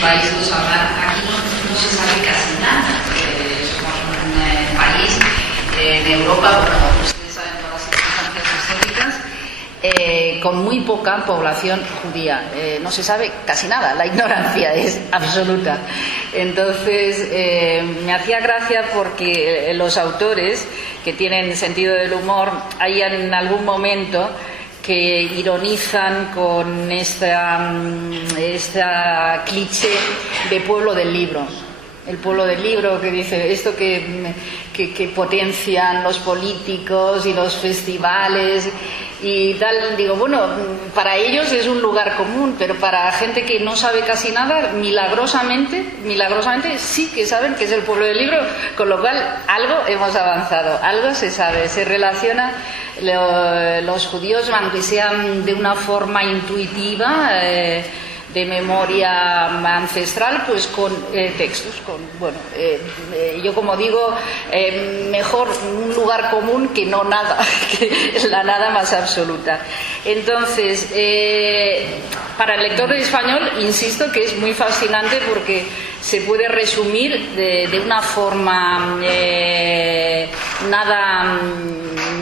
mi país lo sabrán, aquí no se sabe casi nada. Somos un país de Europa, bueno, ustedes saben todas las circunstancias históricas, con muy poca población judía. No se sabe casi nada, la ignorancia es absoluta. Entonces, me hacía gracia porque los autores, que tienen sentido del humor, hay en algún momento que ironizan con esta cliché de pueblo del libro. El pueblo del libro, que dice esto que potencian los políticos y los festivales y tal. Digo, bueno, para ellos es un lugar común, pero para gente que no sabe casi nada, milagrosamente sí que saben que es el pueblo del libro, con lo cual algo hemos avanzado, algo se sabe, se relaciona los judíos, aunque sean de una forma intuitiva, de memoria ancestral, pues con textos, yo como digo, mejor un lugar común que no nada, que la nada más absoluta. Entonces, para el lector de español, insisto que es muy fascinante porque se puede resumir de una forma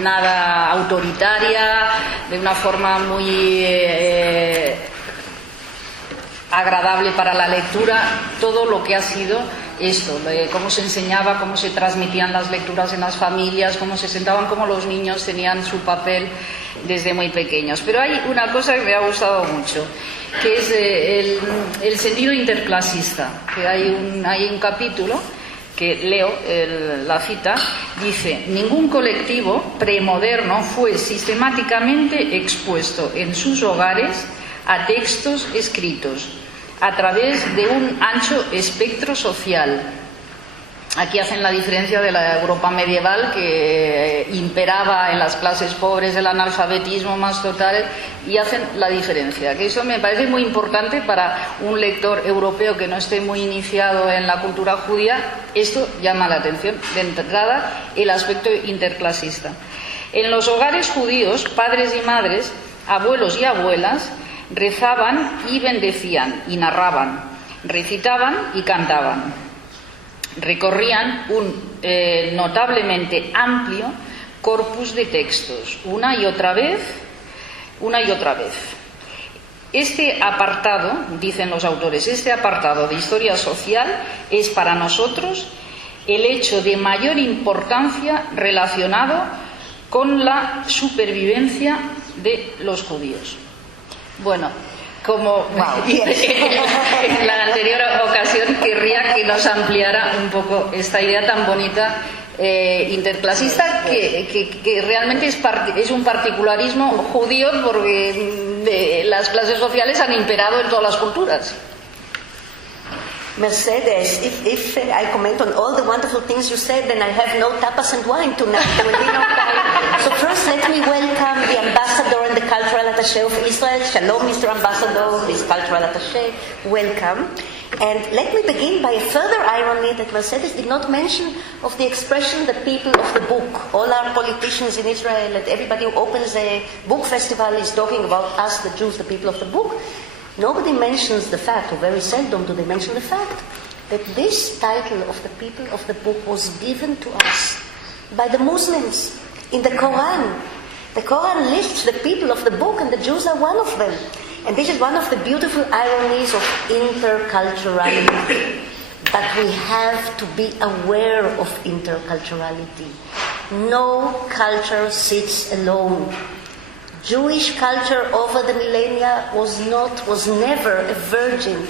nada autoritaria, de una forma muy agradable para la lectura, todo lo que ha sido esto, cómo se enseñaba, cómo se transmitían las lecturas en las familias, cómo se sentaban, cómo los niños tenían su papel desde muy pequeños. Pero hay una cosa que me ha gustado mucho, que es el sentido interclasista, que hay un capítulo que leo la cita, dice: ningún colectivo premoderno fue sistemáticamente expuesto en sus hogares a textos escritos a través de un ancho espectro social. Aquí hacen la diferencia de la Europa medieval, que imperaba en las clases pobres el analfabetismo más total, y hacen la diferencia, que eso me parece muy importante para un lector europeo que no esté muy iniciado en la cultura judía. Esto llama la atención, de entrada, el aspecto interclasista. En los hogares judíos, padres y madres, abuelos y abuelas rezaban y bendecían y narraban, recitaban y cantaban, recorrían un notablemente amplio corpus de textos, una y otra vez. Este apartado, dicen los autores, este apartado de historia social es para nosotros el hecho de mayor importancia relacionado con la supervivencia de los judíos. Bueno, como en la anterior ocasión, querría que nos ampliara un poco esta idea tan bonita interclasista, que realmente es un particularismo judío, porque las clases sociales han imperado en todas las culturas. Mercedes, if I comment on all the wonderful things you said, then I have no tapas and wine tonight. There will be no time. So first, let me welcome the ambassador and the cultural attaché of Israel. Shalom, Mr. Ambassador, Mr. Cultural Attaché. Welcome. And let me begin by a further irony that Mercedes did not mention of the expression the people of the book. All our politicians in Israel and everybody who opens a book festival is talking about us, the Jews, the people of the book. Nobody mentions the fact, or very seldom do they mention the fact, that this title of the people of the book was given to us by the Muslims in the Quran. The Quran lists the people of the book, and the Jews are one of them. And this is one of the beautiful ironies of interculturality. But we have to be aware of interculturality. No culture sits alone. Jewish culture over the millennia was never a virgin.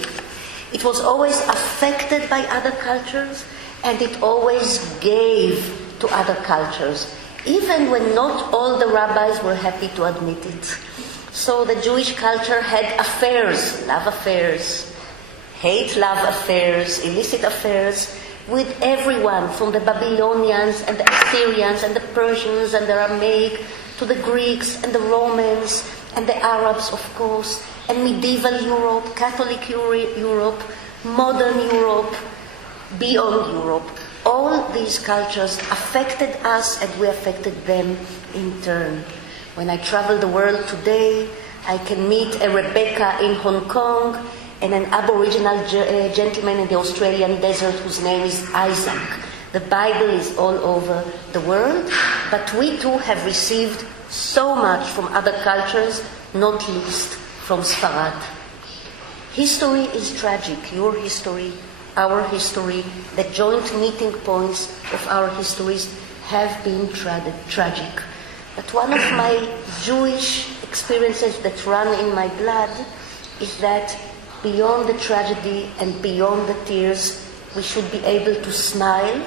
It was always affected by other cultures, and it always gave to other cultures, even when not all the rabbis were happy to admit it. So the Jewish culture had affairs, love affairs, hate-love affairs, illicit affairs, with everyone, from the Babylonians and the Assyrians and the Persians and the Aramaic, to the Greeks and the Romans and the Arabs, of course, and medieval Europe, Catholic Europe, modern Europe, beyond Europe. All these cultures affected us, and we affected them in turn. When I travel the world today, I can meet a Rebecca in Hong Kong, and an Aboriginal gentleman in the Australian desert whose name is Isaac. The Bible is all over the world, but we too have received so much from other cultures, not least from Sfarad. History is tragic. Your history, our history, the joint meeting points of our histories have been tragic. But one of my Jewish experiences that run in my blood is that beyond the tragedy and beyond the tears, we should be able to smile,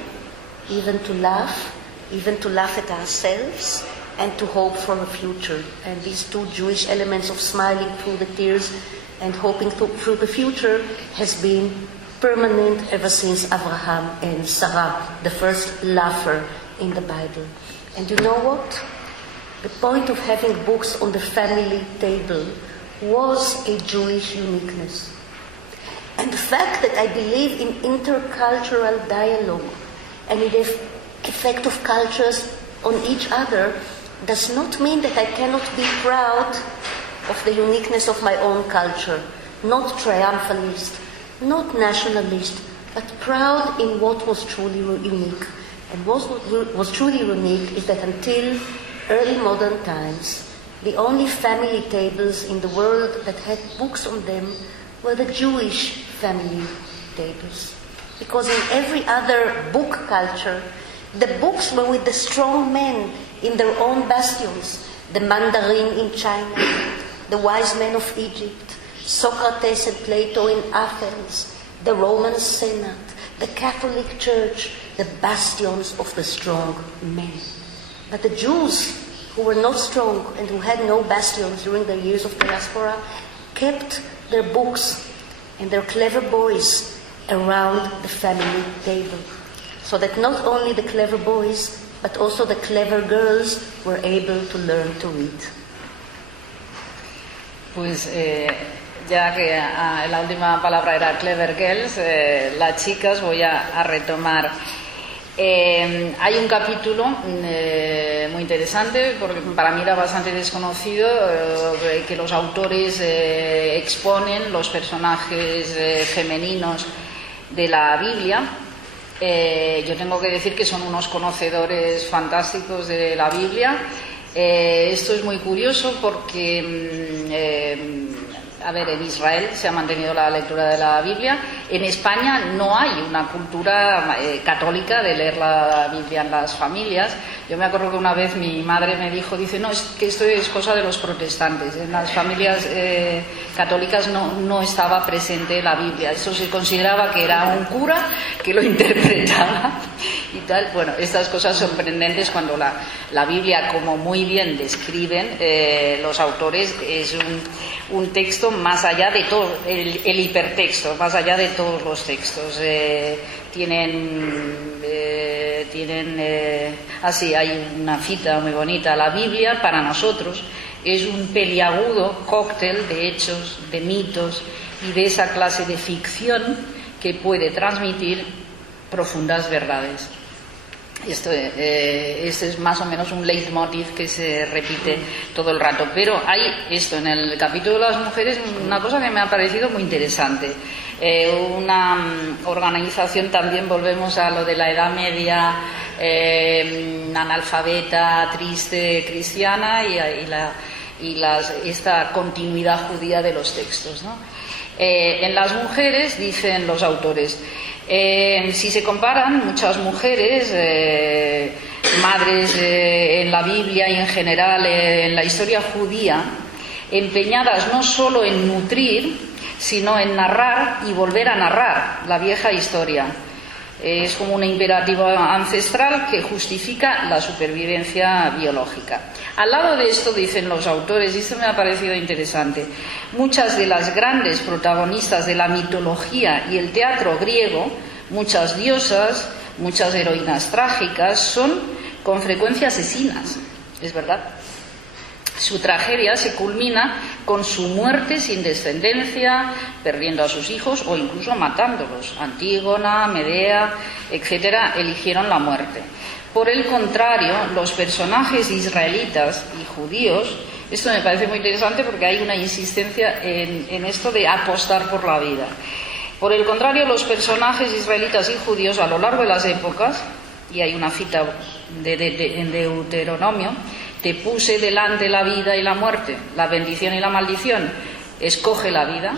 even to laugh at ourselves, and to hope for a future. And these two Jewish elements of smiling through the tears and hoping through the future has been permanent ever since Abraham and Sarah, the first laugher in the Bible. And you know what? The point of having books on the family table was a Jewish uniqueness. And the fact that I believe in intercultural dialogue and in the effect of cultures on each other does not mean that I cannot be proud of the uniqueness of my own culture, not triumphalist, not nationalist, but proud in what was truly unique. And what was truly unique is that until early modern times, the only family tables in the world that had books on them were the Jewish family tables. Because in every other book culture, the books were with the strong men in their own bastions, the Mandarin in China, the wise men of Egypt, Socrates and Plato in Athens, the Roman Senate, the Catholic Church, the bastions of the strong men. But the Jews, who were not strong and who had no bastions during their years of diaspora, kept their books and their clever boys around the family table, so that not only the clever boys, but also the clever girls were able to learn to read. Pues ya que la última palabra era clever girls, las chicas, voy a retomar. Hay un capítulo muy interesante, porque para mí era bastante desconocido, que los autores exponen los personajes femeninos de la Biblia. Yo tengo que decir que son unos conocedores fantásticos de la Biblia. Esto es muy curioso porque, en Israel se ha mantenido la lectura de la Biblia. En España no hay una cultura católica de leer la Biblia en las familias. Yo me acuerdo que una vez mi madre me dijo, no, es que esto es cosa de los protestantes. En las familias católicas no estaba presente la Biblia. Eso se consideraba que era un cura que lo interpretaba y tal. Bueno, estas cosas sorprendentes cuando la Biblia, como muy bien describen los autores, es un texto más allá de todo, el hipertexto, más allá de todos los textos. Así hay una cita muy bonita: la Biblia para nosotros es un peliagudo cóctel de hechos, de mitos y de esa clase de ficción que puede transmitir profundas verdades. Este es más o menos un leitmotiv que se repite todo el rato. Pero hay esto en el capítulo de las mujeres, una cosa que me ha parecido muy interesante. Una organización, también volvemos a lo de la Edad Media, analfabeta, triste, cristiana, y esta continuidad judía de los textos, ¿no? En las mujeres, dicen los autores, si se comparan muchas mujeres, madres en la Biblia y en general en la historia judía, empeñadas no solo en nutrir, sino en narrar y volver a narrar la vieja historia. Es como un imperativo ancestral que justifica la supervivencia biológica. Al lado de esto, dicen los autores, y esto me ha parecido interesante, muchas de las grandes protagonistas de la mitología y el teatro griego, muchas diosas, muchas heroínas trágicas, son con frecuencia asesinas. ¿Es verdad? Su tragedia se culmina con su muerte sin descendencia, perdiendo a sus hijos o incluso matándolos. Antígona, Medea, etcétera, eligieron la muerte. Por el contrario, los personajes israelitas y judíos Esto me parece muy interesante porque hay una insistencia en esto de apostar por la vida. Por el contrario, los personajes israelitas y judíos a lo largo de las épocas, y hay una cita en Deuteronomio, te puse delante la vida y la muerte, la bendición y la maldición, escoge la vida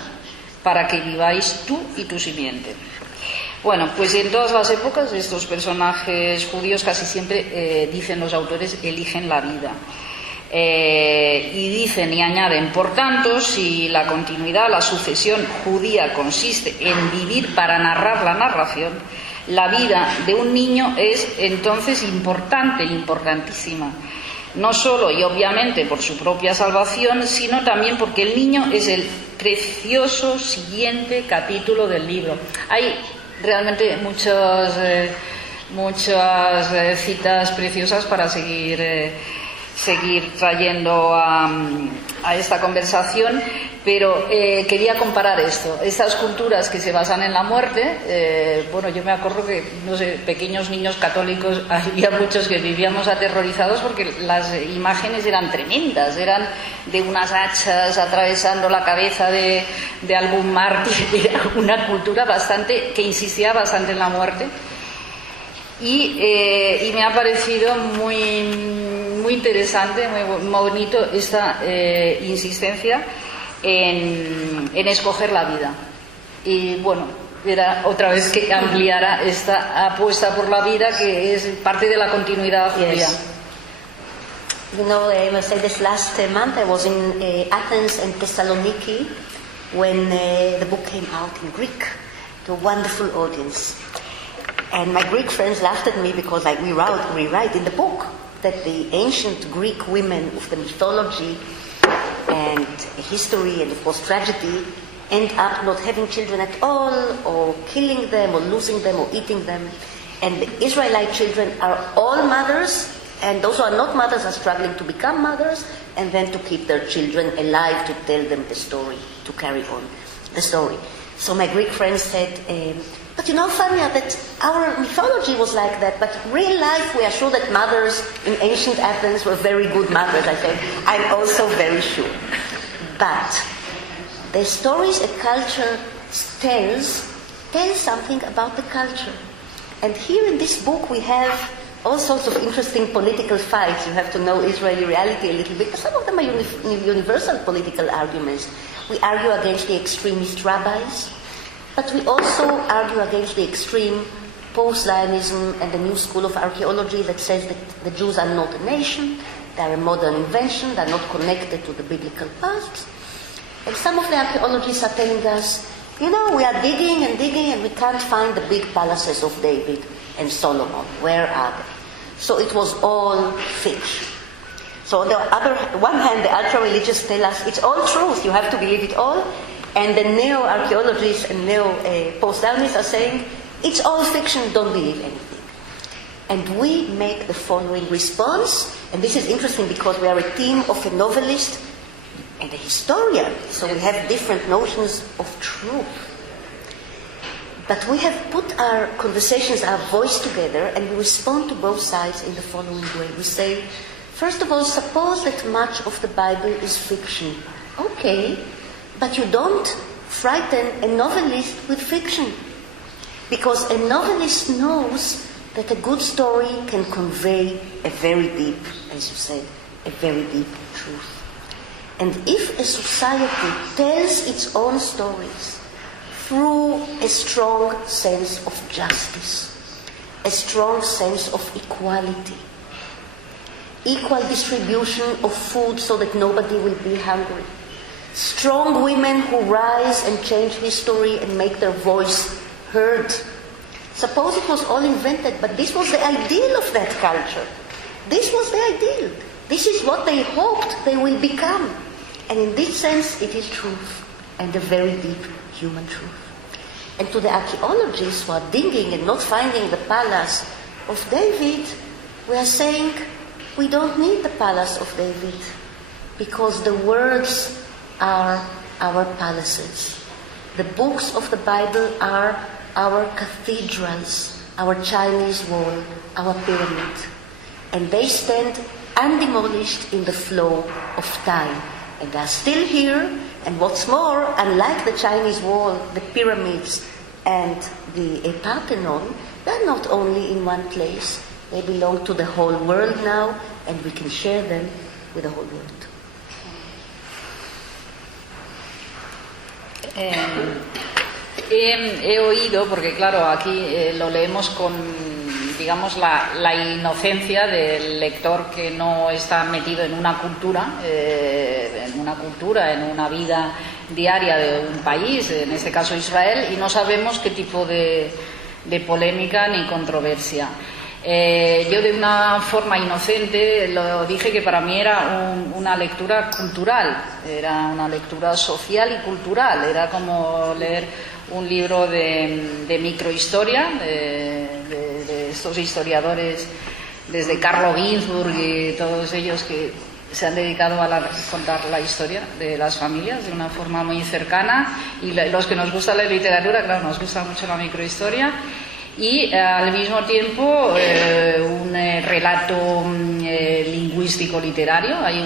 para que viváis tú y tu simiente. Bueno, pues en todas las épocas estos personajes judíos casi siempre, dicen los autores, eligen la vida. Y dicen y añaden, por tanto, si la continuidad, la sucesión judía consiste en vivir para narrar la narración, la vida de un niño es entonces importante, importantísima. No solo y obviamente por su propia salvación, sino también porque el niño es el precioso siguiente capítulo del libro. Hay realmente muchas citas preciosas para seguir trayendo a esta conversación, pero quería comparar estas culturas que se basan en la muerte. Bueno, yo me acuerdo que, no sé, pequeños niños católicos, había muchos que vivíamos aterrorizados porque las imágenes eran tremendas, eran de unas hachas atravesando la cabeza de algún mártir. Era una cultura que insistía bastante en la muerte, y me ha parecido muy interesante, muy bonito esta insistencia en escoger la vida. Y bueno, era otra vez que ampliara esta apuesta por la vida, que es parte de la continuidad judía. Yes. You know, Mercedes, last month I was in Athens and Thessaloniki when the book came out in Greek to a wonderful audience. And my Greek friends laughed at me because we write in the book that the ancient Greek women of the mythology and history and of course tragedy end up not having children at all, or killing them, or losing them, or eating them. And the Israelite children are all mothers, and those who are not mothers are struggling to become mothers, and then to keep their children alive, to tell them the story, to carry on the story. So my Greek friends said, but you know, Fania, that our mythology was like that, but in real life we are sure that mothers in ancient Athens were very good mothers. I said, I'm also very sure. But the stories a culture tells something about the culture. And here in this book we have all sorts of interesting political fights. You have to know Israeli reality a little bit, but some of them are universal political arguments. We argue against the extremist rabbis, but we also argue against the extreme post-Zionism and the new school of archaeology that says that the Jews are not a nation, they are a modern invention, they are not connected to the biblical past. And some of the archaeologists are telling us, you know, we are digging and we can't find the big palaces of David and Solomon. Where are they? So it was all fiction. So on the one hand, the ultra-religious tell us it's all truth, you have to believe it all. And the neo-archaeologists and neo-post-Zionists are saying, it's all fiction, don't believe anything. And we make the following response, and this is interesting because we are a team of a novelist and a historian, so we have different notions of truth. But we have put our conversations, our voice together, and we respond to both sides in the following way. We say, first of all, suppose that much of the Bible is fiction. Okay, but you don't frighten a novelist with fiction. Because a novelist knows that a good story can convey a very deep, as you said, a very deep truth. And if a society tells its own stories through a strong sense of justice, a strong sense of equality, equal distribution of food so that nobody will be hungry, strong women who rise and change history and make their voice heard. Suppose it was all invented, but this was the ideal of that culture. This was the ideal. This is what they hoped they will become. And in this sense, it is truth, and a very deep human truth. And to the archaeologists who are digging and not finding the palace of David, we are saying, we don't need the palace of David, because the words are our palaces. The books of the Bible are our cathedrals, our Chinese wall, our pyramid. And they stand undemolished in the flow of time. And they are still here, and what's more, unlike the Chinese wall, the pyramids and the Parthenon, they're not only in one place, they belong to the whole world now, and we can share them with the whole world. He oído, porque claro, aquí lo leemos con, digamos, la inocencia del lector que no está metido en una cultura, en una vida diaria de un país, en este caso Israel, y no sabemos qué tipo de polémica ni controversia. Yo de una forma inocente lo dije que para mí era una lectura cultural, era una lectura social y cultural, era como leer un libro de microhistoria de estos historiadores, desde Carlo Ginzburg y todos ellos que se han dedicado a contar la historia de las familias de una forma muy cercana, y los que nos gusta la literatura, claro, nos gusta mucho la microhistoria. Y al mismo tiempo un relato lingüístico literario. Hay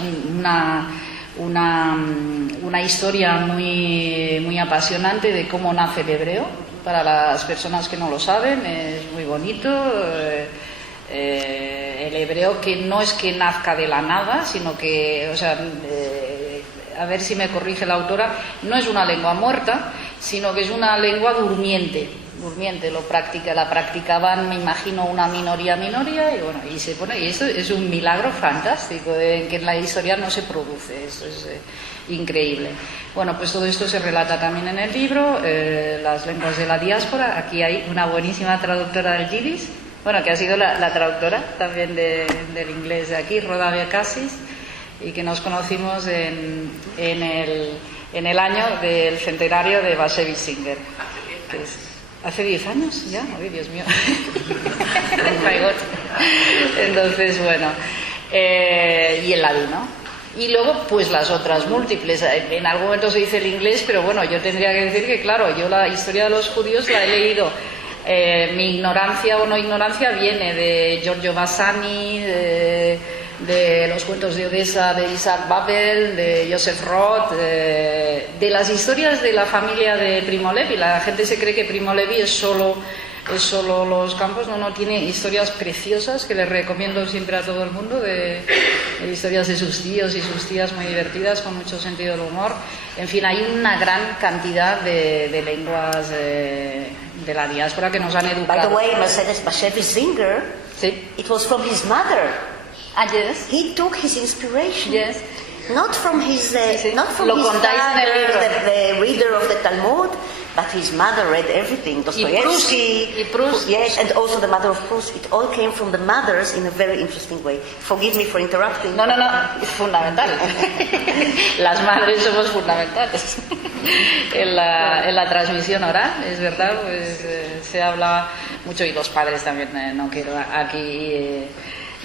una historia muy apasionante de cómo nace el hebreo. Para las personas que no lo saben, es muy bonito. El hebreo, que no es que nazca de la nada, sino que, o sea, a ver si me corrige la autora, no es una lengua muerta, sino que es una lengua durmiente, la practicaban, me imagino, una minoría, y bueno, y se pone, y esto es un milagro fantástico, que en la historia no se produce, eso es increíble. Bueno, pues todo esto se relata también en el libro, las lenguas de la diáspora. Aquí hay una buenísima traductora del yiddish, bueno, que ha sido la traductora también del inglés de aquí, Rhoda Becasis, y que nos conocimos en el año del centenario de Bashevis Singer, que es hace 10 años ya, ay Dios mío. Entonces, bueno, y el ladino. Y luego, pues las otras múltiples. En algún momento se dice el inglés, pero bueno, yo tendría que decir que, claro, yo la historia de los judíos la he leído. Mi ignorancia o no ignorancia viene de Giorgio Vasari, de los cuentos de Odessa de Isaac Babel, de Joseph Roth, de las historias de la familia de Primo Levi. La gente se cree que Primo Levi es solo los campos. No, tiene historias preciosas que les recomiendo siempre a todo el mundo, de historias de sus tíos y sus tías muy divertidas, con mucho sentido del humor. En fin, hay una gran cantidad de lenguas de la diáspora que nos han educado. By the way, Mercedes Bashevis Singer, sí. It was from his mother. Ah, yes. He took his inspiration. Yes. Not from his, sí. not from Lo his contáis father, en el libro. the reader of the Talmud, but his mother read everything. Dostoevsky, Proust. yes, and also the mother of Proust. It all came from the mothers in a very interesting way. Forgive me for interrupting. No, es fundamental. Las madres somos fundamentales en la transmisión oral, es verdad, pues se habla mucho, y los padres también. No quiero aquí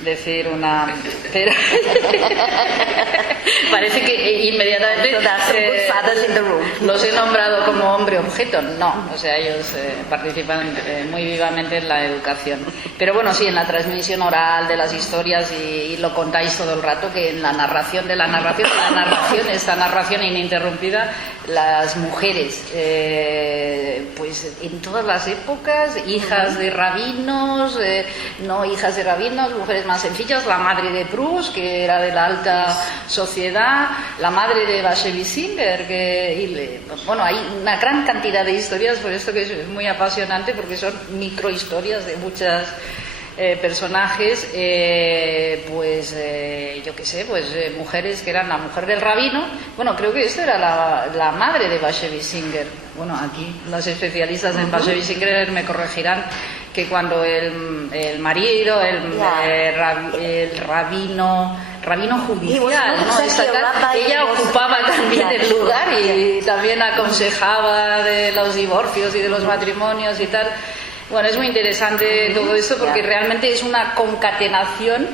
decir una, pero parece que inmediatamente los he nombrado como hombre objeto. No, o sea, ellos participan muy vivamente en la educación. Pero bueno, sí, en la transmisión oral de las historias, y lo contáis todo el rato, que en la narración, esta narración ininterrumpida, las mujeres, pues en todas las épocas, hijas de rabinos, no hijas de rabinos, mujeres más sencillas, la madre de Proust, que era de la alta sociedad, la madre de Bashevis Singer, bueno, hay una gran cantidad de historias, por esto que es muy apasionante, porque son microhistorias de muchas personajes, yo qué sé, mujeres que eran la mujer del rabino. Bueno, creo que esta era la madre de Bashevis Singer. Bueno, aquí las especialistas en Bashevis Singer me corregirán que cuando el marido, el rabino judicial, ¿no? Ella ocupaba también el lugar y también aconsejaba de los divorcios y de los matrimonios y tal. Bueno, es muy interesante todo esto, porque realmente es una concatenación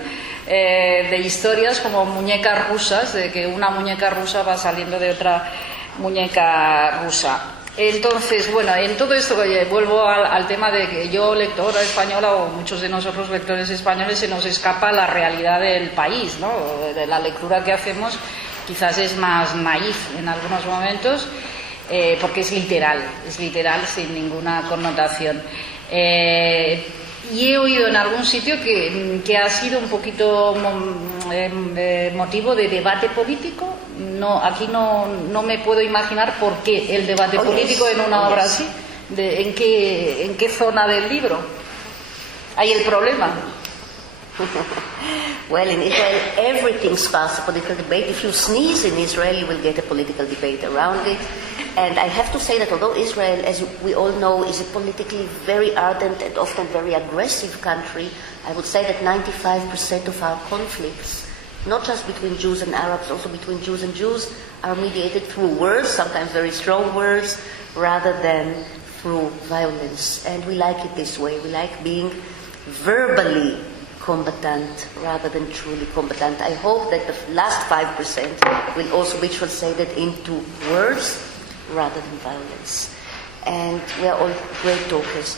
de historias como muñecas rusas, de que una muñeca rusa va saliendo de otra muñeca rusa. Entonces, bueno, en todo esto vuelvo al tema de que yo, lectora española, o muchos de nosotros lectores españoles, se nos escapa la realidad del país, ¿no? De la lectura que hacemos quizás es más naif en algunos momentos, porque es literal sin ninguna connotación. Y he oído en algún sitio que ha sido un poquito motivo de debate político. No, aquí no me puedo imaginar por qué el debate político en una obra así. ¿En qué zona del libro hay el problema? Well, in Israel, everything sparks a political debate. If you sneeze in Israel, you will get a political debate around it. And I have to say that although Israel, as we all know, is a politically very ardent and often very aggressive country, I would say that 95% of our conflicts, not just between Jews and Arabs, also between Jews and Jews, are mediated through words, sometimes very strong words, rather than through violence. And we like it this way. We like being verbally combatant rather than truly combatant. I hope that the last 5% will also be translated into words rather than violence. And we are all great talkers.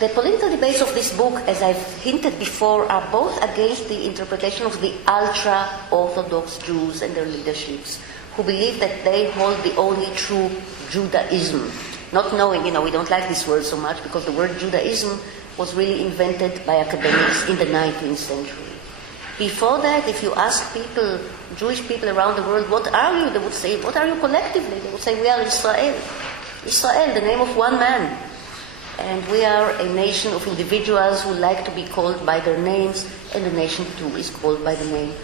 The political debates of this book, as I've hinted before, are both against the interpretation of the ultra-Orthodox Jews and their leaderships, who believe that they hold the only true Judaism. Not knowing, we don't like this word so much because the word Judaism was really invented by academics in the 19th century. Before that, if you ask people, Jewish people around the world, what are you? They would say, what are you collectively? They would say, we are Israel. Israel, the name of one man. And we are a nation of individuals who like to be called by their names, and the nation too is called by the name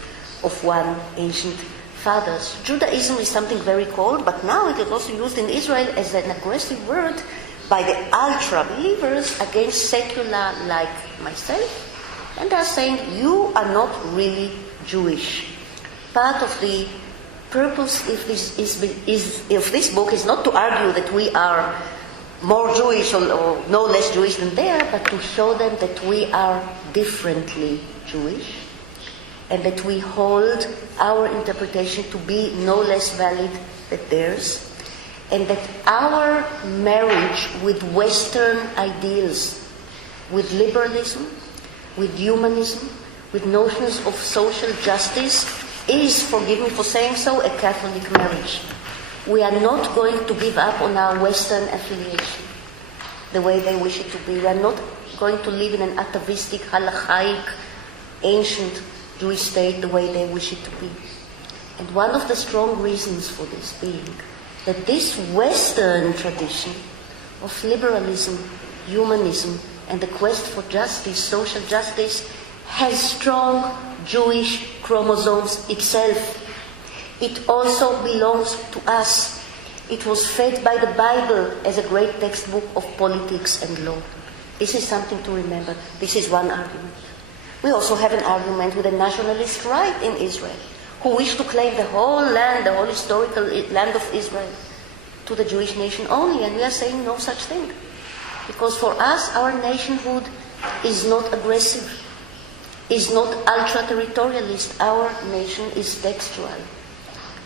of one ancient fathers. Judaism is something very cold, but now it is also used in Israel as an aggressive word by the ultra-believers against secular like myself. And they are saying, you are not really Jewish. Part of the purpose of this book is not to argue that we are more Jewish or no less Jewish than they are, but to show them that we are differently Jewish and that we hold our interpretation to be no less valid than theirs, and that our marriage with Western ideals, with liberalism, with humanism, with notions of social justice is, forgive me for saying so, a Catholic marriage. We are not going to give up on our Western affiliation the way they wish it to be. We are not going to live in an atavistic, halachaic, ancient Jewish state the way they wish it to be. And one of the strong reasons for this being that this Western tradition of liberalism, humanism, and the quest for justice, social justice, has strong Jewish chromosomes itself. It also belongs to us. It was fed by the Bible as a great textbook of politics and law. This is something to remember. This is one argument. We also have an argument with the nationalist right in Israel, who wish to claim the whole land, the whole historical land of Israel, to the Jewish nation only, and we are saying no such thing. Because for us, our nationhood is not aggressive, is not ultra-territorialist. Our nation is textual.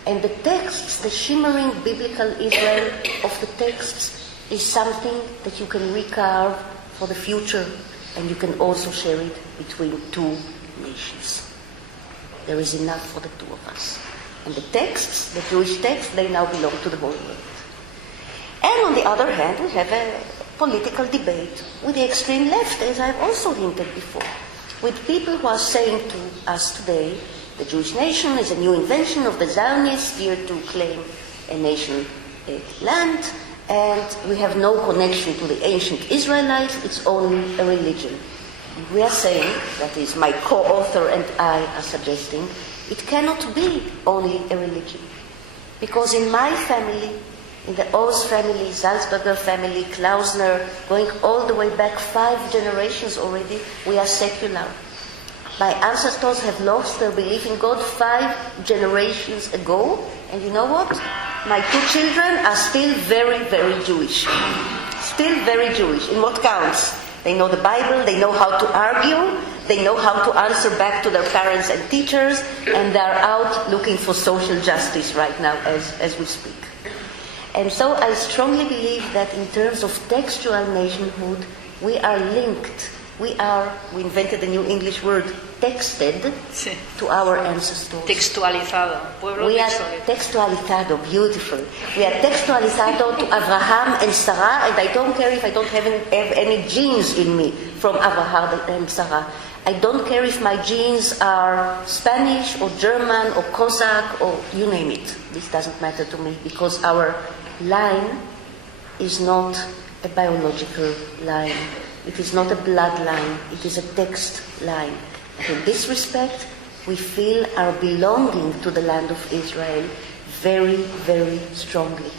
And the texts, the shimmering biblical Israel of the texts, is something that you can recarve for the future, and you can also share it between two nations. There is enough for the two of us. And the texts, the Jewish texts, they now belong to the whole world. And on the other hand, we have a political debate with the extreme left, as I've also hinted before, with people who are saying to us today, the Jewish nation is a new invention of the Zionists here to claim a nation, a land, and we have no connection to the ancient Israelites, it's only a religion. And we are saying, that is my co-author and I are suggesting, it cannot be only a religion. Because in my family, in the Oz family, Salzburger family, Klausner, going all the way back 5 generations already, we are secular. My ancestors have lost their belief in God 5 generations ago, and you know what? My 2 children are still very, very Jewish. Still very Jewish, in what counts. They know the Bible, they know how to argue, they know how to answer back to their parents and teachers, and they are out looking for social justice right now as we speak. And so I strongly believe that in terms of textual nationhood, we are linked. We invented a new English word, texted, sí, to our ancestors. Textualizado, pueblo we textualizado. Are textualizado, beautiful. We are textualizado to Abraham and Sarah, and I don't care if I don't have any genes in me from Abraham and Sarah. I don't care if my genes are Spanish or German or Cossack or you name it. This doesn't matter to me because our line is not a biological line. It is not a bloodline. It is a text line. And in this respect, we feel our belonging to the land of Israel very, very strongly.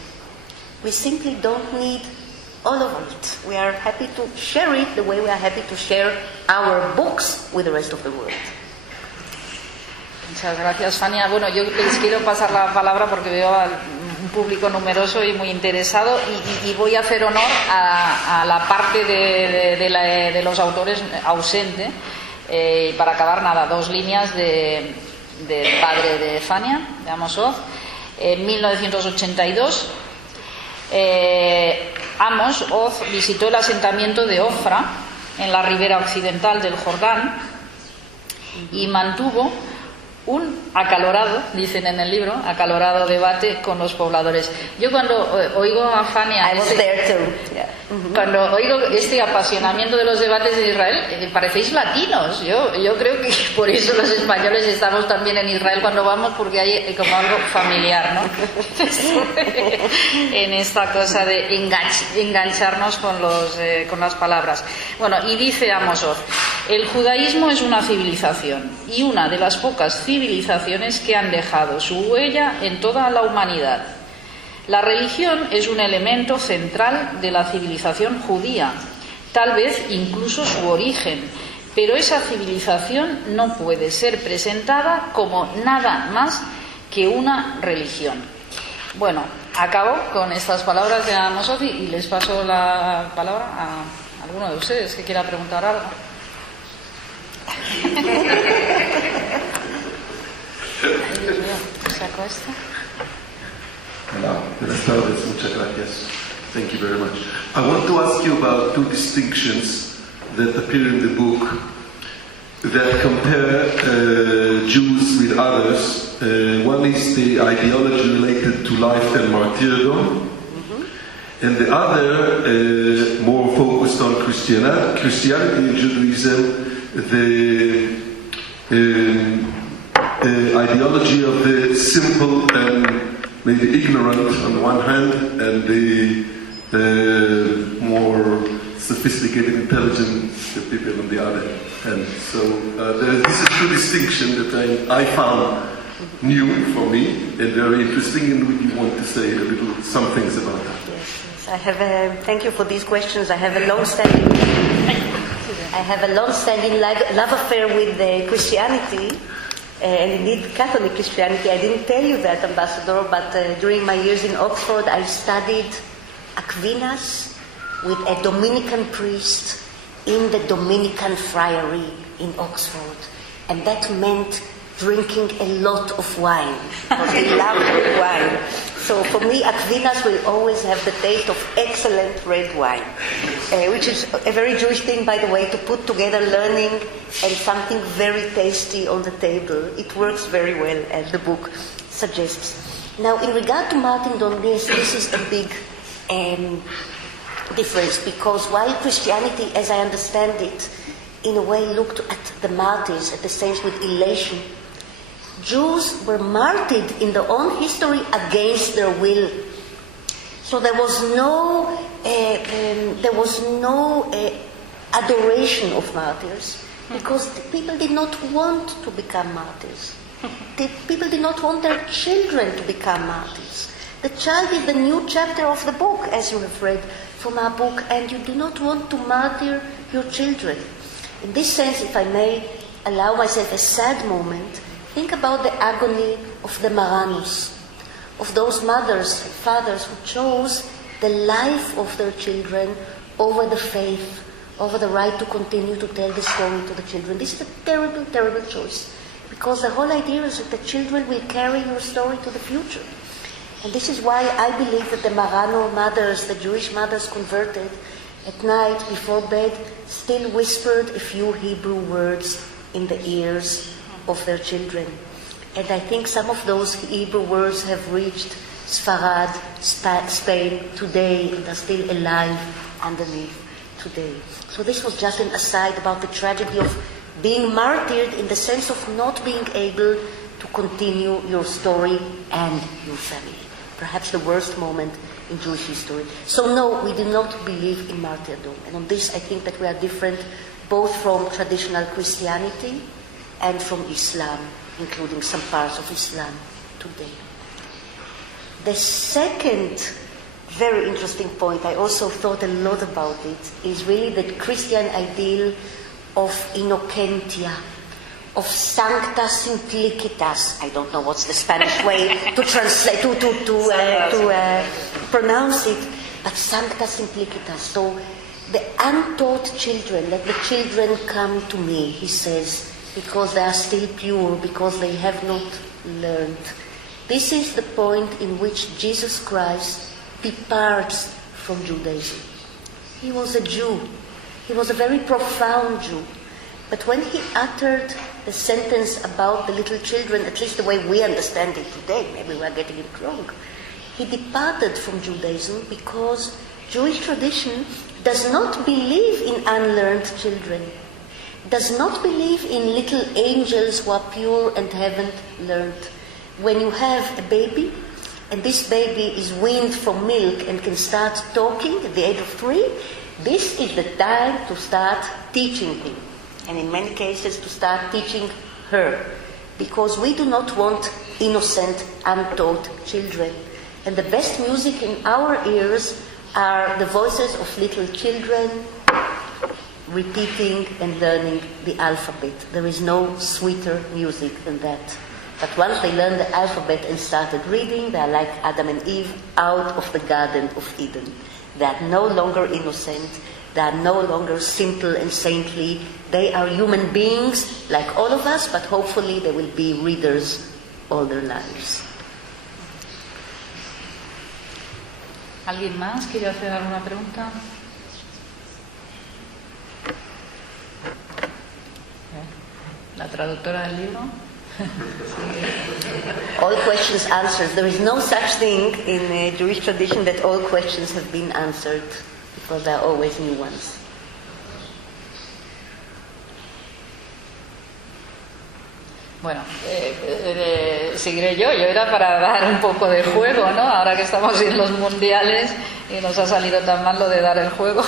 We simply don't need all of it. We are happy to share it the way we are happy to share our books with the rest of the world. Muchas gracias, Fania. Bueno, yo les quiero pasar la palabra porque veo un público numeroso y muy interesado y voy a hacer honor a la parte de los autores ausente. Para acabar, nada, 2 líneas del padre de Fania, de Amos Oz. En 1982, Amos Oz visitó el asentamiento de Ofra, en la ribera occidental del Jordán, y mantuvo un acalorado, dicen en el libro, acalorado debate con los pobladores. Yo cuando oigo a Fania, cuando oigo este apasionamiento de los debates de Israel, parecéis latinos. Yo creo que por eso los españoles estamos también en Israel cuando vamos, porque hay como algo familiar, ¿no? En esta cosa de engancharnos con las palabras. Bueno, y dice Amos Oz: el judaísmo es una civilización y una de las pocas civilizaciones que han dejado su huella en toda la humanidad. La religión es un elemento central de la civilización judía, tal vez incluso su origen, pero esa civilización no puede ser presentada como nada más que una religión. Bueno, acabo con estas palabras de Amos Oz y les paso la palabra a alguno de ustedes que quiera preguntar algo. ¿Saco esto? Hola, buenas tardes, muchas gracias. Thank you very much. I want to ask you about 2 distinctions that appear in the book that compare Jews with others. One is the ideology related to life and martyrdom, and the other, more focused on Christianity and Judaism, the ideology of the simple and maybe ignorant on the one hand, and the more sophisticated, intelligent people on the other hand. So this is 2 distinctions that I found new for me and very interesting, and we want to say some things about that. Yes. Thank you for these questions. I have a long-standing love affair with Christianity. And indeed, Catholic Christianity. I didn't tell you that, Ambassador, but during my years in Oxford, I studied Aquinas with a Dominican priest in the Dominican friary in Oxford. And that meant drinking a lot of wine, because they loved red wine. So for me, Aquinas will always have the taste of excellent red wine, which is a very Jewish thing, by the way, to put together learning and something very tasty on the table. It works very well, as the book suggests. Now, in regard to martyrdom, this is a big difference, because while Christianity, as I understand it, in a way looked at the martyrs, at the saints with elation, Jews were martyred in their own history against their will. So there was no adoration of martyrs, because the people did not want to become martyrs. The people did not want their children to become martyrs. The child is the new chapter of the book, as you have read from our book, and you do not want to martyr your children. In this sense, if I may allow myself a sad moment, think about the agony of the Marranos, of those mothers and fathers who chose the life of their children over the faith, over the right to continue to tell the story to the children. This is a terrible, terrible choice, because the whole idea is that the children will carry your story to the future. And this is why I believe that the Marano mothers, the Jewish mothers converted, at night before bed, still whispered a few Hebrew words in the ears of their children. And I think some of those Hebrew words have reached Sfarad, Spain today, and are still alive underneath today. So this was just an aside about the tragedy of being martyred in the sense of not being able to continue your story and your family. Perhaps the worst moment in Jewish history. So no, we do not believe in martyrdom. And on this I think that we are different both from traditional Christianity and from Islam, including some parts of Islam today. The second very interesting point, I also thought a lot about it, is really the Christian ideal of innocentia, of sancta simplicitas. I don't know what's the Spanish way to translate, to pronounce it, but sancta simplicitas. So the untaught children, let the children come to me, he says, because they are still pure, because they have not learned. This is the point in which Jesus Christ departs from Judaism. He was a Jew. He was a very profound Jew. But when he uttered the sentence about the little children, at least the way we understand it today, maybe we are getting it wrong, he departed from Judaism because Jewish tradition does not believe in unlearned children, does not believe in little angels who are pure and haven't learned. When you have a baby, and this baby is weaned from milk and can start talking at the age of 3, this is the time to start teaching him. And in many cases to start teaching her. Because we do not want innocent, untaught children. And the best music in our ears are the voices of little children repeating and learning the alphabet. There is no sweeter music than that. But once they learn the alphabet and started reading, they are like Adam and Eve out of the Garden of Eden. They are no longer innocent. They are no longer simple and saintly. They are human beings like all of us, but hopefully they will be readers all their lives. ¿Alguien más quiere hacer alguna pregunta? ¿La traductora del libro? All questions answered. There is no such thing in Jewish tradition that all questions have been answered, because there are always new ones. Bueno, seguiré yo. Yo era para dar un poco de juego, ¿no? Ahora que estamos en los mundiales y nos ha salido tan mal lo de dar el juego.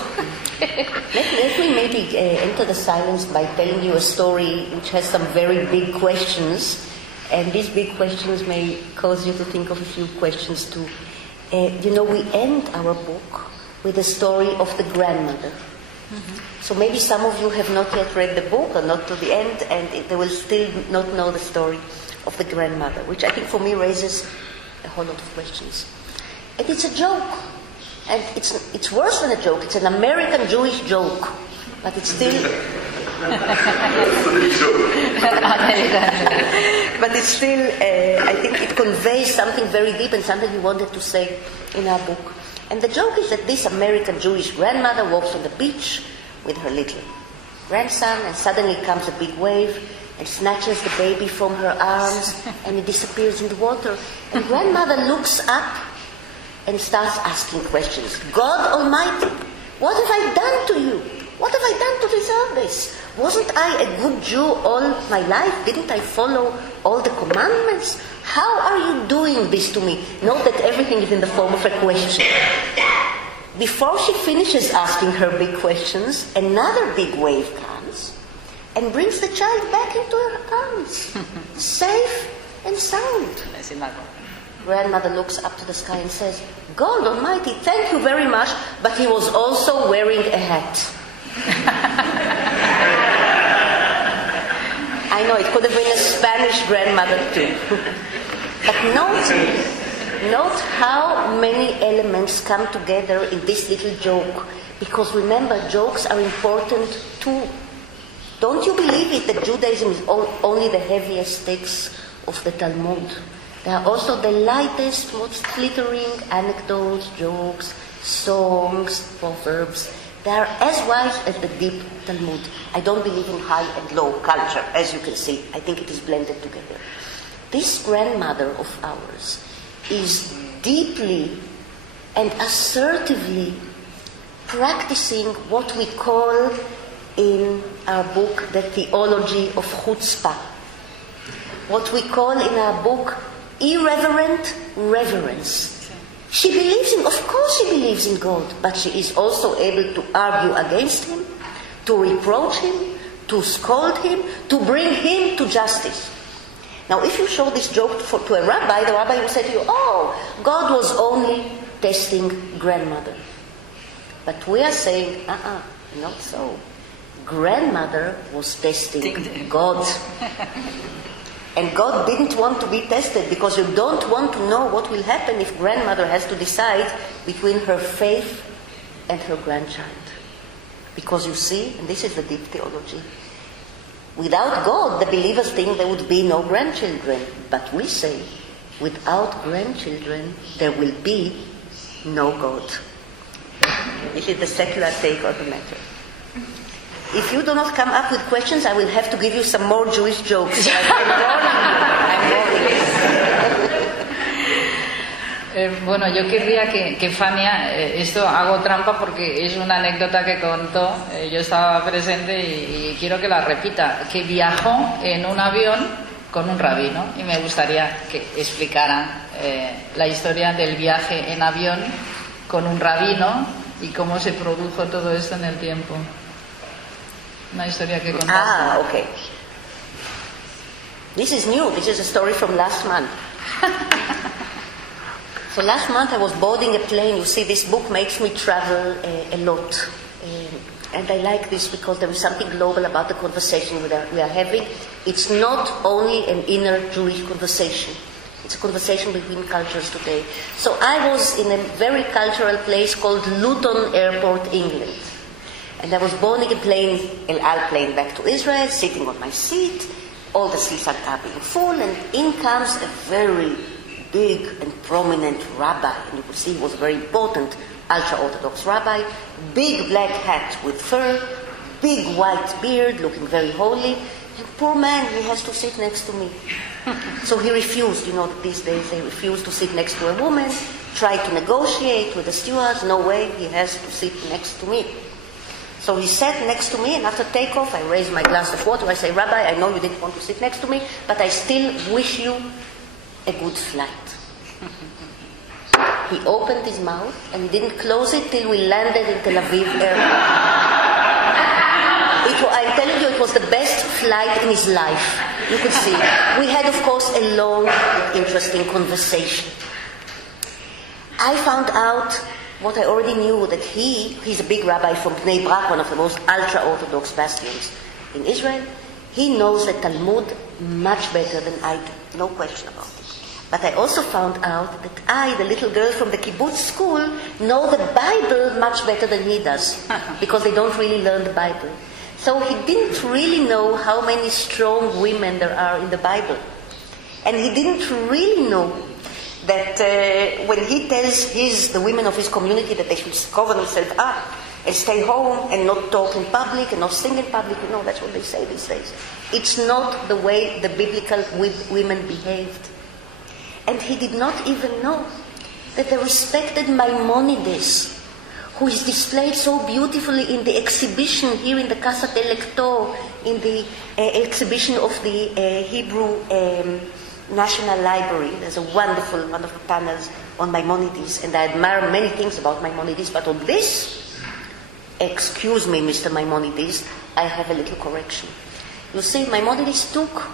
Let me maybe enter the silence by telling you a story which has some very big questions, and these big questions may cause you to think of a few questions too. We end our book with the story of the grandmother. Mm-hmm. So maybe some of you have not yet read the book or not to the end, and they will still not know the story of the grandmother, which I think for me raises a whole lot of questions. And it's a joke. And it's worse than a joke. It's an American Jewish joke, but it's still. But it's still. I think it conveys something very deep and something we wanted to say in our book. And the joke is that this American Jewish grandmother walks on the beach with her little grandson, and suddenly comes a big wave and snatches the baby from her arms, and it disappears in the water. And grandmother looks up and starts asking questions. God Almighty, what have I done to you? What have I done to deserve this? Wasn't I a good Jew all my life? Didn't I follow all the commandments? How are you doing this to me? Note that everything is in the form of a question. Before she finishes asking her big questions, another big wave comes and brings the child back into her arms, safe and sound. Grandmother looks up to the sky and says, God Almighty, thank you very much, but he was also wearing a hat. I know, it could have been a Spanish grandmother too. But note how many elements come together in this little joke. Because remember, jokes are important too. Don't you believe it that Judaism is only the heaviest text of the Talmud? There are also the lightest, most flittering anecdotes, jokes, songs, proverbs. They are as wise as the deep Talmud. I don't believe in high and low culture, as you can see. I think it is blended together. This grandmother of ours is deeply and assertively practicing what we call in our book the theology of chutzpah. What we call in our book irreverent reverence. She believes in, of course she believes in God, but she is also able to argue against him, to reproach him, to scold him, to bring him to justice. Now, if you show this joke to a rabbi, the rabbi will say to you, oh, God was only testing grandmother. But we are saying, not so. Grandmother was testing God. And God didn't want to be tested, because you don't want to know what will happen if grandmother has to decide between her faith and her grandchild. Because you see, and this is the deep theology, without God, the believers think there would be no grandchildren. But we say, without grandchildren, there will be no God. This is the secular take on the matter. If you do not come up with questions, I will have to give you some more Jewish jokes. Bueno, yo querría que Fania, esto hago trampa porque es una anécdota que contó, yo estaba presente y quiero que la repita, que viajó en un avión con un rabino, y me gustaría que explicaran la historia del viaje en avión con un rabino y cómo se produjo todo esto en el tiempo. Una historia que contaste. Okay. This is new. This is a story from last month. So last month I was boarding a plane. You see, this book makes me travel a lot. And I like this because there is something global about the conversation we are having. It's not only an inner Jewish conversation. It's a conversation between cultures today. So I was in a very cultural place called Luton Airport, England. And I was boarding a plane, El Al plane, back to Israel, sitting on my seat. All the seats are being full, and in comes a very big and prominent rabbi. And you could see he was a very important ultra-Orthodox rabbi. Big black hat with fur, big white beard, looking very holy. And poor man, he has to sit next to me. So he refused. You know, these days they refuse to sit next to a woman. Tried to negotiate with the stewards. No way, he has to sit next to me. So he sat next to me, and after takeoff, I raised my glass of water. I say, Rabbi, I know you didn't want to sit next to me, but I still wish you a good flight. He opened his mouth, and he didn't close it till we landed in Tel Aviv airport. I'm telling you, it was the best flight in his life. You could see. We had, of course, a long, interesting conversation. I found out what I already knew, that he's a big rabbi from Bnei Brak, one of the most ultra-Orthodox bastions in Israel. He knows the Talmud much better than I do, no question about it. But I also found out that I, the little girl from the kibbutz school, know the Bible much better than he does, because they don't really learn the Bible. So he didn't really know how many strong women there are in the Bible. And he didn't really know that when he tells the women of his community that they should cover themselves up and stay home and not talk in public and not sing in public, you know, that's what they say these days. It's not the way the biblical women behaved. And he did not even know that the respected Maimonides, who is displayed so beautifully in the exhibition here in the Casa del Lector, in the exhibition of the Hebrew National Library. There's a wonderful panels on Maimonides, and I admire many things about Maimonides, but on this, excuse me, Mr. Maimonides, I have a little correction. You see, Maimonides took,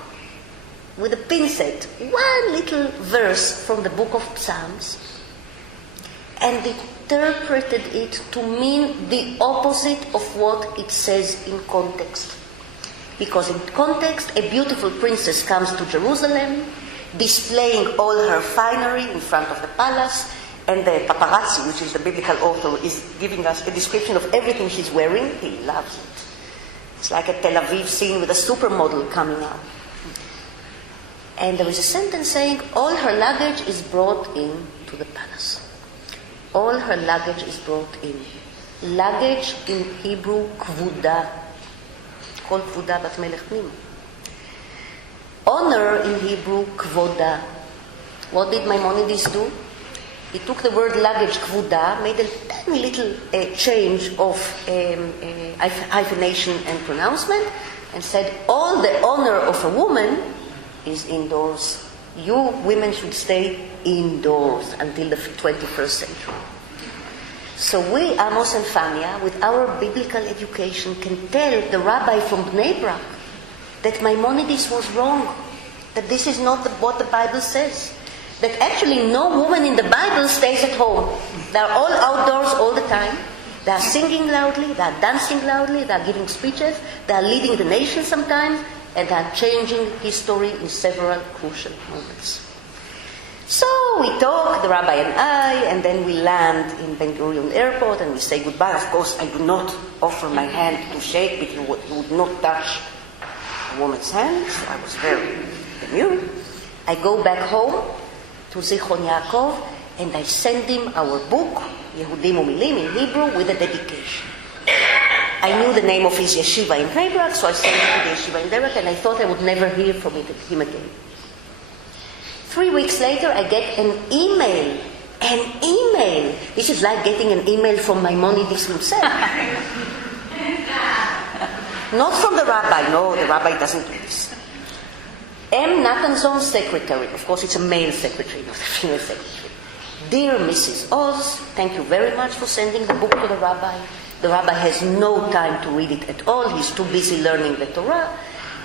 with a pincet, one little verse from the book of Psalms, and interpreted it to mean the opposite of what it says in context. Because in context, a beautiful princess comes to Jerusalem, displaying all her finery in front of the palace, and the paparazzi, which is the biblical author, is giving us a description of everything she's wearing. He loves it. It's like a Tel Aviv scene with a supermodel coming out. And there is a sentence saying, all her luggage is brought in to the palace. All her luggage is brought in. Luggage in Hebrew, kvuda. Called kvuda bat melech pnima. Honor in Hebrew, kvoda. What did Maimonides do? He took the word luggage, kvuda, made a tiny little change of hyphenation and pronouncement, and said, all the honor of a woman is indoors. You women should stay indoors until the 21st century. So we, Amos and Fania, with our biblical education, can tell the rabbi from Bnei Brak that Maimonides was wrong, that this is not what the Bible says, that actually no woman in the Bible stays at home. They're all outdoors all the time. They're singing loudly, they're dancing loudly, they're giving speeches, they're leading the nation sometimes, and they're changing history in several crucial moments. So we talk, the rabbi and I, and then we land in Ben Gurion Airport and we say goodbye. Of course, I do not offer my hand to shake because you would not touch a woman's hands. I was very demure. I go back home to Zichron Yaakov and I send him our book, Yehudim Umilim in Hebrew, with a dedication. I knew the name of his yeshiva in Bnei Brak, so I sent it to the yeshiva in Bnei Brak, and I thought I would never hear from him again. 3 weeks later, I get an email. An email! This is like getting an email from Maimonides himself. Not from the rabbi. No, the rabbi doesn't do this. M. Nathanson's secretary. Of course, it's a male secretary, not a female secretary. Dear Mrs. Oz, thank you very much for sending the book to the rabbi. The rabbi has no time to read it at all. He's too busy learning the Torah.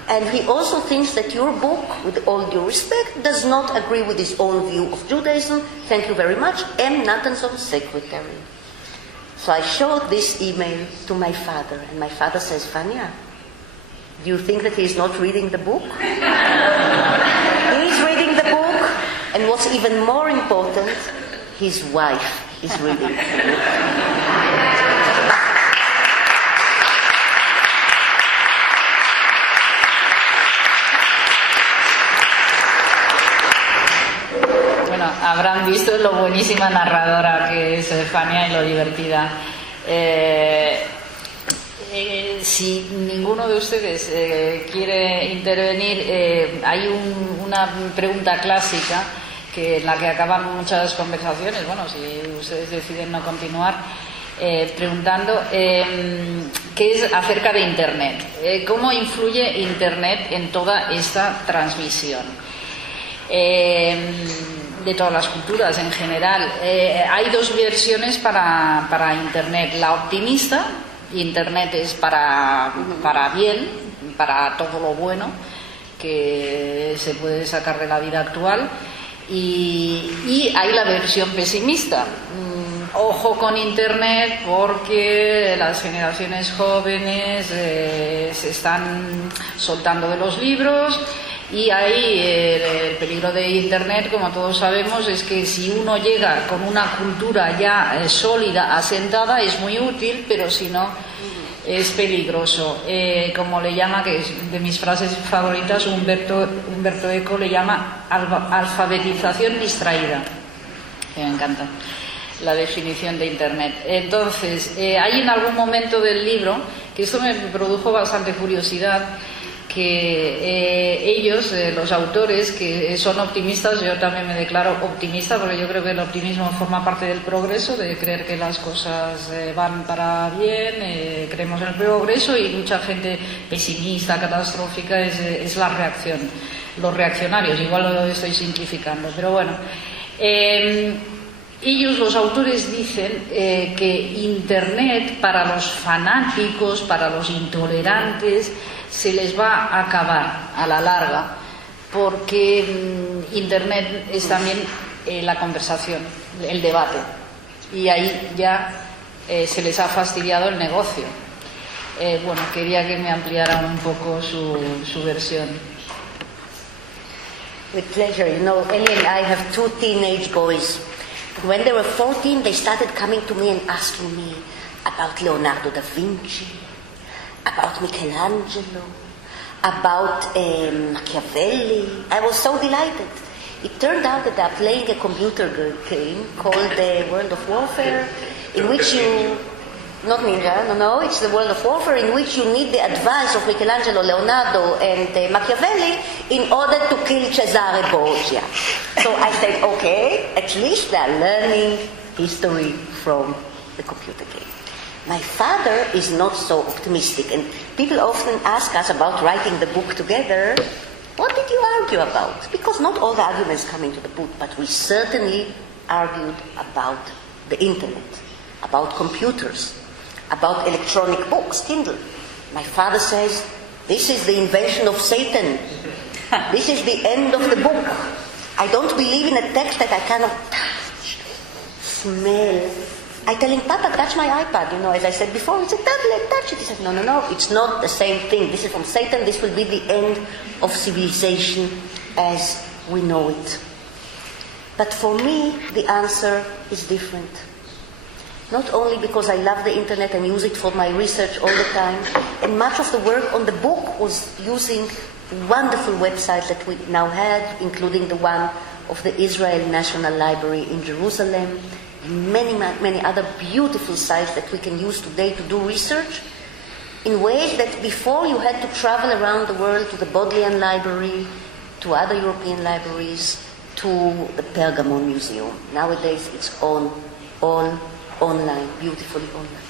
And he also thinks that your book, with all due respect, does not agree with his own view of Judaism. Thank you very much. M. Nathanson's secretary. So I showed this email to my father. And my father says, Fania, do you think that he's not reading the book? He's reading the book. And what's even more important, his wife is reading the book. Habrán visto lo buenísima narradora que es Fania y lo divertida. Si ninguno de ustedes quiere intervenir, hay una pregunta clásica en la que acaban muchas conversaciones. Bueno, si ustedes deciden no continuar, preguntando qué es acerca de Internet. ¿Cómo influye Internet en toda esta transmisión? De todas las culturas en general. Hay dos versiones para Internet. La optimista, Internet es para bien, para todo lo bueno que se puede sacar de la vida actual, y hay la versión pesimista. Ojo con Internet porque las generaciones jóvenes se están soltando de los libros. Y ahí el peligro de Internet, como todos sabemos, es que si uno llega con una cultura ya sólida, asentada, es muy útil, pero si no, es peligroso. Como le llama, que es de mis frases favoritas, Umberto Eco le llama alfabetización distraída, que me encanta la definición de Internet. Entonces, hay en algún momento del libro, que esto me produjo bastante curiosidad, que ellos, los autores, que son optimistas, yo también me declaro optimista, porque yo creo que el optimismo forma parte del progreso, de creer que las cosas van para bien, creemos en el progreso, y mucha gente pesimista, catastrófica, es la reacción, los reaccionarios, igual lo estoy simplificando, pero bueno. Ellos, los autores, dicen que Internet, para los fanáticos, para los intolerantes, se les va a acabar a la larga, porque Internet es también la conversación, el debate, y ahí ya se les ha fastidiado el negocio. Bueno, quería que me ampliaran un poco su versión. With pleasure. You know, Ellie and I have 2 teenage boys. When they were 14, they started coming to me and asking me about Leonardo da Vinci, about Michelangelo, about Machiavelli. I was so delighted. It turned out that they're playing a computer game called World of Warfare, in which you... Not Ninja, no, it's the World of Warfare, in which you need the advice of Michelangelo, Leonardo, and Machiavelli in order to kill Cesare Borgia. So I said, okay, at least they're learning history from the computer game. My father is not so optimistic, and people often ask us about writing the book together. What did you argue about? Because not all the arguments come into the book, but we certainly argued about the internet, about computers, about electronic books, Kindle. My father says, this is the invention of Satan. This is the end of the book. I don't believe in a text that I cannot touch, smell. I tell him, Papa, touch my iPad. As I said before, it's a tablet, touch it. He said, no, it's not the same thing. This is from Satan. This will be the end of civilization as we know it. But for me, the answer is different. Not only because I love the internet and use it for my research all the time, and much of the work on the book was using wonderful websites that we now have, including the one of the Israel National Library in Jerusalem, and many other beautiful sites that we can use today to do research, in ways that before you had to travel around the world to the Bodleian Library, to other European libraries, to the Pergamon Museum. Nowadays it's all online, beautifully online.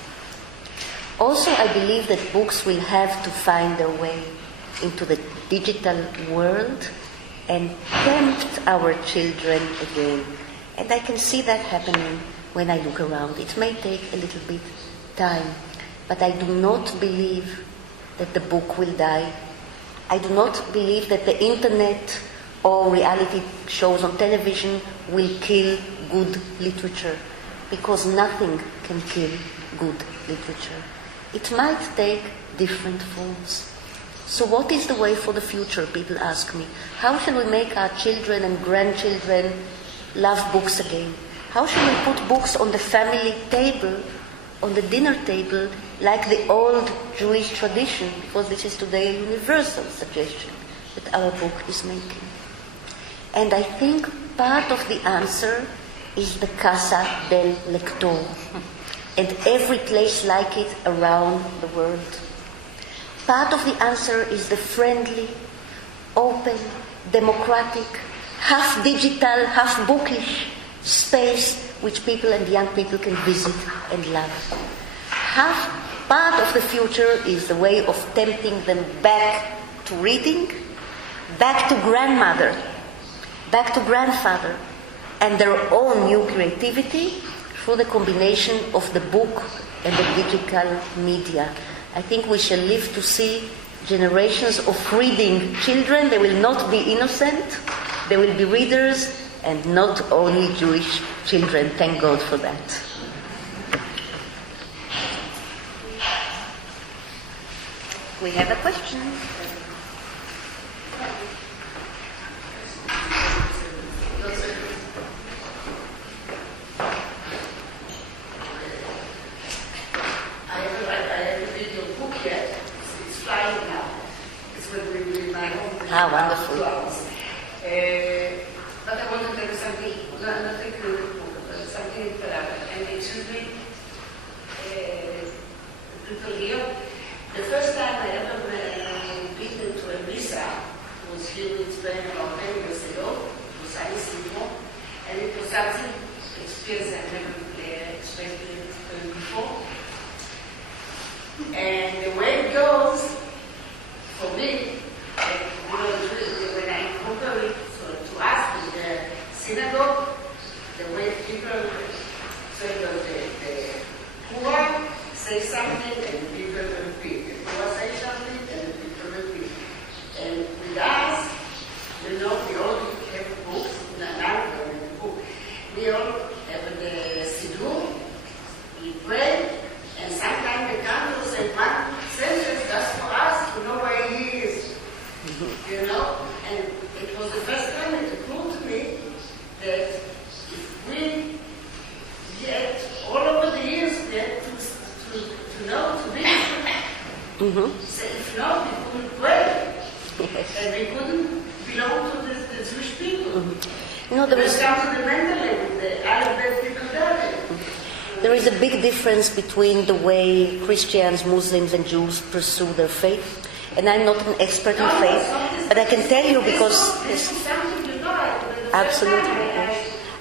Also, I believe that books will have to find their way into the digital world and tempt our children again. And I can see that happening when I look around. It may take a little bit time, but I do not believe that the book will die. I do not believe that the internet or reality shows on television will kill good literature, because nothing can kill good literature. It might take different forms. So what is the way for the future, people ask me? How shall we make our children and grandchildren love books again? How shall we put books on the family table, on the dinner table, like the old Jewish tradition? Because this is today a universal suggestion that our book is making. And I think part of the answer is the Casa del Lector, and every place like it around the world. Part of the answer is the friendly, open, democratic, half digital, half bookish space which people and young people can visit and love. Part of the future is the way of tempting them back to reading, back to grandmother, back to grandfather, and their own new creativity through the combination of the book and the digital media. I think we shall live to see generations of reading children. They will not be innocent. They will be readers, and not only Jewish children. Thank God for that. We have a question. Ah, wonderful. But I want to tell you something, nothing to but something and it should be people here. The first time I ever been to a visa was here in Spain about 10 years ago. It was Amos, and it was something experience I never experienced before. And the way it goes, for me, when I compare it to us in the synagogue, the way people say that the poor say something and people repeat. The poor say something and the people repeat. And with us, we all have books, now we have a book. We all have the Sidur, we pray, and sometimes they come to say one sentence just for us to know where he is. And it was the first time it occurred to me that if we get all over the years get to know to be, so if not, we could pray. And we couldn't belong to the Jewish people. No, there is... down to the Mendeley, the Aleph people there. There is a big difference between the way Christians, Muslims, and Jews pursue their faith. And I'm not an expert in faith, but I can tell you because... This is something you know. Absolutely.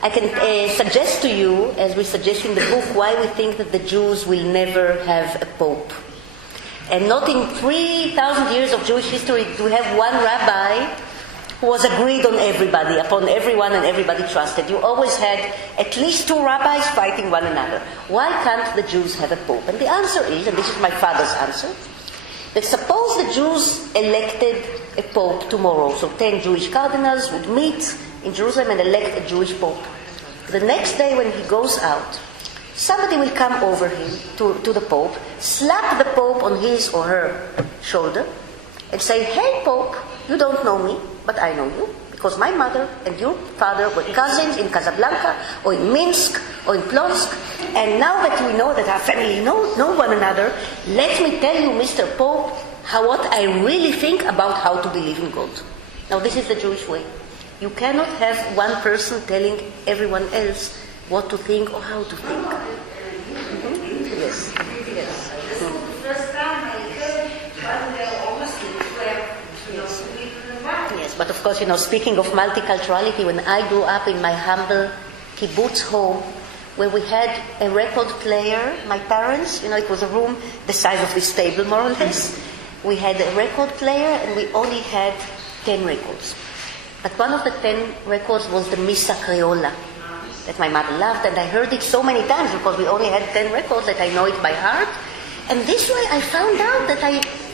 I can suggest to you, as we suggest in the book, why we think that the Jews will never have a pope. And not in 3,000 years of Jewish history do we have one rabbi who was agreed on everybody, upon everyone, and everybody trusted. You always had at least two rabbis fighting one another. Why can't the Jews have a pope? And the answer is, and this is my father's answer, that suppose the Jews elected a pope tomorrow, so 10 Jewish cardinals would meet in Jerusalem and elect a Jewish pope. The next day when he goes out, somebody will come over him to the Pope, slap the Pope on his or her shoulder, and say, "Hey Pope, you don't know me, but I know you, because my mother and your father were cousins in Casablanca, or in Minsk, or in Plonsk, and now that we know that our family know one another, let me tell you, Mr. Pope, what I really think about how to believe in God." Now this is the Jewish way. You cannot have one person telling everyone else what to think or how to think. Mm-hmm. Yes. Yes. This is the first time I heard when they are almost in 12 people. Yes, but of course, speaking of multiculturality, when I grew up in my humble kibbutz home, where we had a record player, my parents, it was a room the size of this table, more or less. We had a record player and we only had 10 records. But one of the 10 records was the Missa Creola that my mother loved, and I heard it so many times because we only had 10 records that I know it by heart. And this way I found out that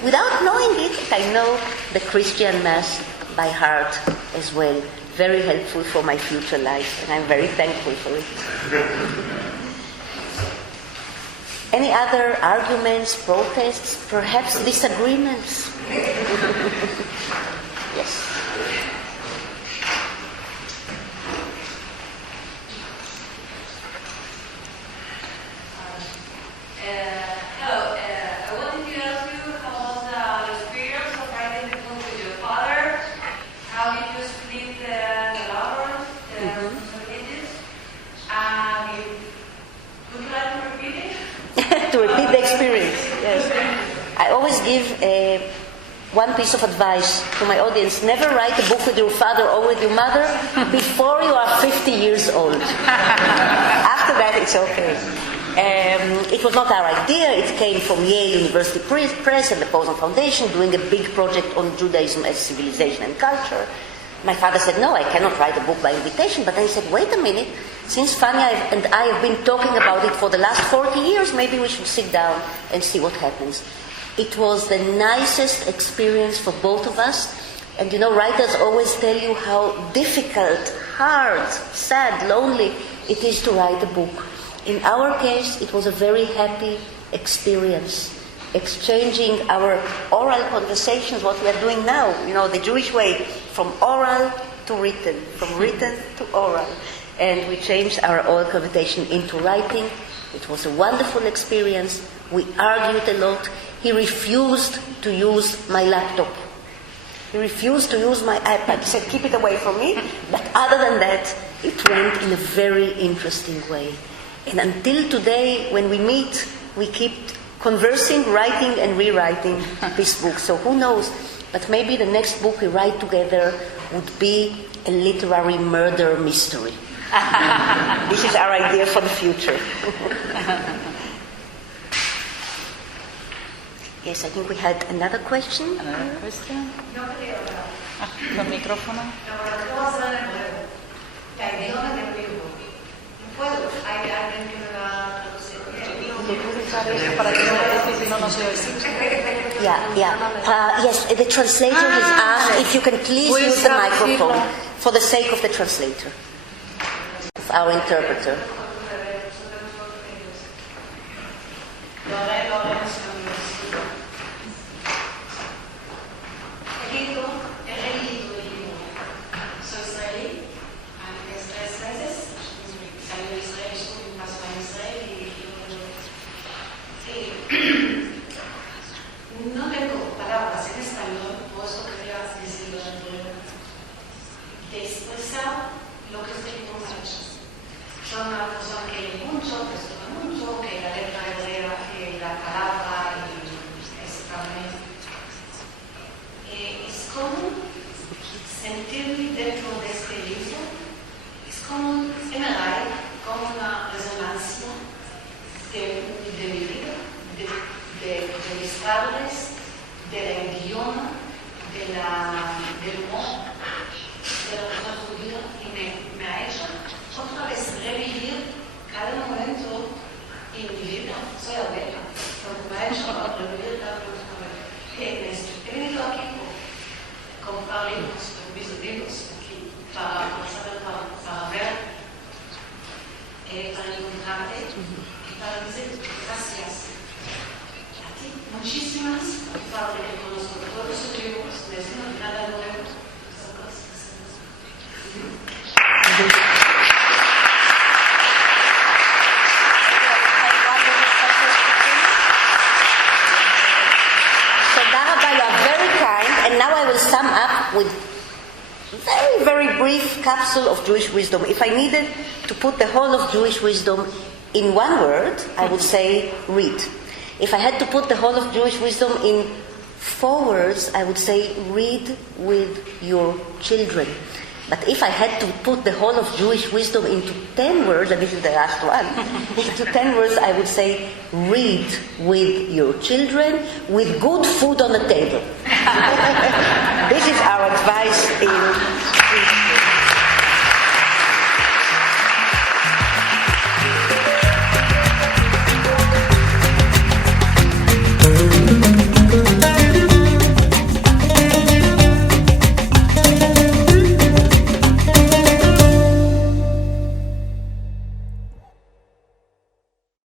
without knowing it, I know the Christian Mass by heart as well. Very helpful for my future life, and I'm very thankful for it. Any other arguments, protests, perhaps disagreements? Yes. Hello. I wanted to ask you how was the experience of writing the book with your father? How did you split the labor, the responsibilities? And would you like to repeat it? To repeat the experience, yes. I always give one piece of advice to my audience. Never write a book with your father or with your mother before you are 50 years old. After that, it's okay. It was not our idea. It came from Yale University Press and the Posen Foundation doing a big project on Judaism as civilization and culture. My father said, "No, I cannot write a book by invitation." But I said, "Wait a minute. Since Fania and I have been talking about it for the last 40 years, maybe we should sit down and see what happens." It was the nicest experience for both of us. And writers always tell you how difficult, hard, sad, lonely it is to write a book. In our case, it was a very happy experience, exchanging our oral conversations, what we are doing now, the Jewish way, from oral to written, from written to oral. And we changed our oral conversation into writing. It was a wonderful experience. We argued a lot. He refused to use my laptop. He refused to use my iPad. He said, "Keep it away from me." But other than that, it went in a very interesting way. And until today, when we meet, we keep conversing, writing and rewriting this book. So who knows? But maybe the next book we write together would be a literary murder mystery. This is our idea for the future. Yes, I think we had another question. Another question? Con micrófono. Yes, the translator has asked if you can please use the microphone for the sake of the translator, of our interpreter. No tengo palabras en español, puesto que ya hace de mis padres, del idioma, del humor, de la cultura judía, y me ha hecho otra vez revivir cada momento en mi vida. Soy abuela, pero me ha hecho revivir cada momento. He venido aquí por comprar libros, mis libros, aquí, para ver, para encontrarte y para decir gracias a ti, muchísimas, para que conozco todos sus libros, no es nada nuevo, son cosas. And now I will sum up with very, very brief capsule of Jewish wisdom. If I needed to put the whole of Jewish wisdom in one word, I would say read. If I had to put the whole of Jewish wisdom in 4 words, I would say read with your children. But if I had to put the whole of Jewish wisdom into 10 words, and this is the last one, into 10 words, I would say read with your children with good food on the table. This is our advice in